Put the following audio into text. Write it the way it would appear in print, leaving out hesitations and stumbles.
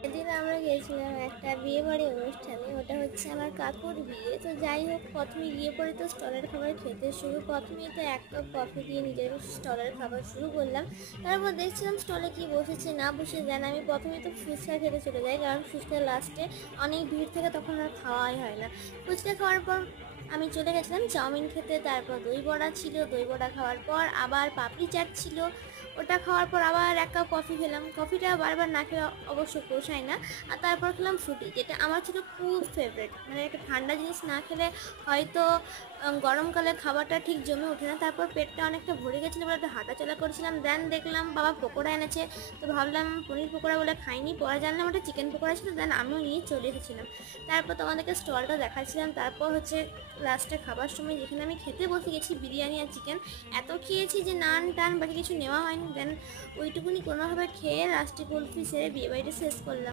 সেদিন আমরা গিয়েছিলাম একটা বিয়েবাড়ি অনুষ্ঠানে। ওটা হচ্ছে আমার কাকুর বিয়ে। তো যাই হোক, প্রথমে গিয়ে পরে তো স্টলের খাবার খেতে প্রথমেই তো এক কাপ কফি দিয়ে নিজের স্টলের খাবার শুরু করলাম। তারপর দেখছিলাম স্টলে কি বসেছে না বসে, দেন আমি প্রথমে তো ফুচকা খেতে চলে যাই, কারণ ফুচকা লাস্টে অনেক ভিড় থেকে তখন আর খাওয়াই হয় না। ফুচকা খাওয়ার পর আমি চলে গেছিলাম চাউমিন খেতে। তারপর দই বড়া ছিল, দই বড়া খাওয়ার পর আবার পাপড়ি চাট ছিল। ওটা খাওয়ার পর আবার এক কাপ কফি খেলাম। কফিটা বারবার না খেলে অবশ্য পোষায় না। আর তারপর খেলাম ফ্রুটি, যেটা আমার ছিল খুব ফেভারিট। মানে একটা ঠান্ডা জিনিস না খেলে হয়তো গরমকালে খাবারটা ঠিক জমে ওঠে না। তারপর পেটটা অনেকটা ভরে গেছিলো বলে একটু হাঁটাচলা করছিলাম। দেন দেখলাম বাবা পকোড়া এনেছে, তো ভাবলাম পনির পকোড়া বলে খাইনি, পরে জানলাম ওটা চিকেন পকোড়া ছিল। দেন আমিও নিয়ে চলে এসেছিলাম। তারপর তোমাদেরকে স্টলটা দেখাচ্ছিলাম। তারপর হচ্ছে লাস্টে খাবার সময় যেখানে আমি খেতে বসে গেছি, বিরিয়ানি আর চিকেন এত খেয়েছি যে নান টান বাকি কিছু নেওয়া হয়নি। দেন ওইটুকুনি কোনোভাবে খেয়ে লাস্টে কুলফি সেরে বিয়েবাড়িটা শেষ করলাম।